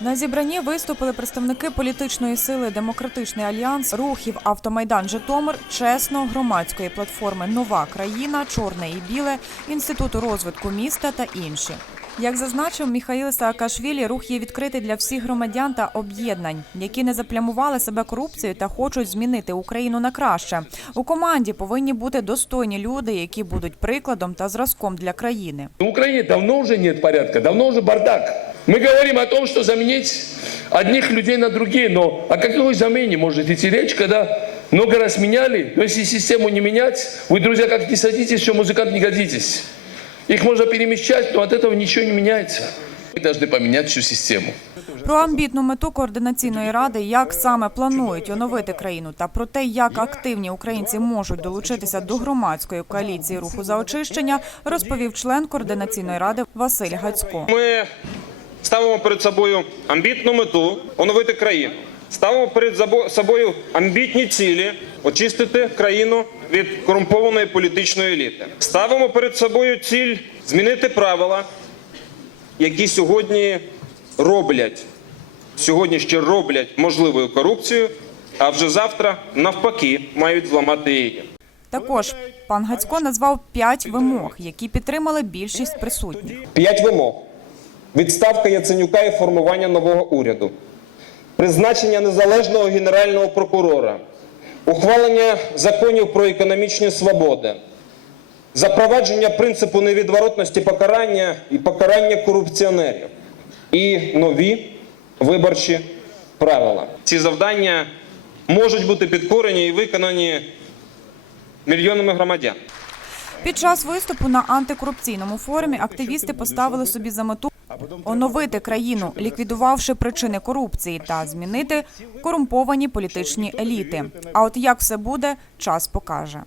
На зібранні виступили представники політичної сили Демократичний альянс, рухів Автомайдан Житомир, чесно, громадської платформи Нова країна, Чорне і біле, інституту розвитку міста та інші. Як зазначив Міхаїл Саакашвілі, рух є відкритий для всіх громадян та об'єднань, які не заплямували себе корупцією та хочуть змінити Україну на краще. У команді повинні бути достойні люди, які будуть прикладом та зразком для країни. В Украине давно уже нет порядка, давно уже бардак. Мы говорим о том, что заменить одних людей на другие, но о какой замене может идти речь, когда много раз меняли, но если систему не менять, вы, друзья, как не садитесь, что музыкант не годитесь. Их можно перемещать, но от этого ничего не меняется. Мы должны поменять всю систему. Про амбітну мету координаційної ради, як саме планують оновити країну, та про те, як активні українці можуть долучитися до громадської коаліції руху за очищення, розповів член координаційної ради Василь Гацько. Ми ставимо перед собою амбітну мету оновити країну. Ставимо перед собою амбітні цілі очистити країну від корумпованої політичної еліти. Ставимо перед собою ціль змінити правила, які сьогодні роблять, сьогодні ще роблять можливою корупцію, а вже завтра навпаки мають зламати її. Також пан Гацько назвав п'ять вимог, які підтримали більшість присутніх. П'ять вимог: відставка Яценюка і формування нового уряду, призначення незалежного генерального прокурора, ухвалення законів про економічні свободи, запровадження принципу невідворотності покарання і покарання корупціонерів і нові виборчі правила. Ці завдання можуть бути підкорені і виконані мільйонами громадян. Під час виступу на антикорупційному форумі активісти поставили собі за мету оновити країну, ліквідувавши причини корупції та змінити корумповані політичні еліти. А от як все буде, час покаже.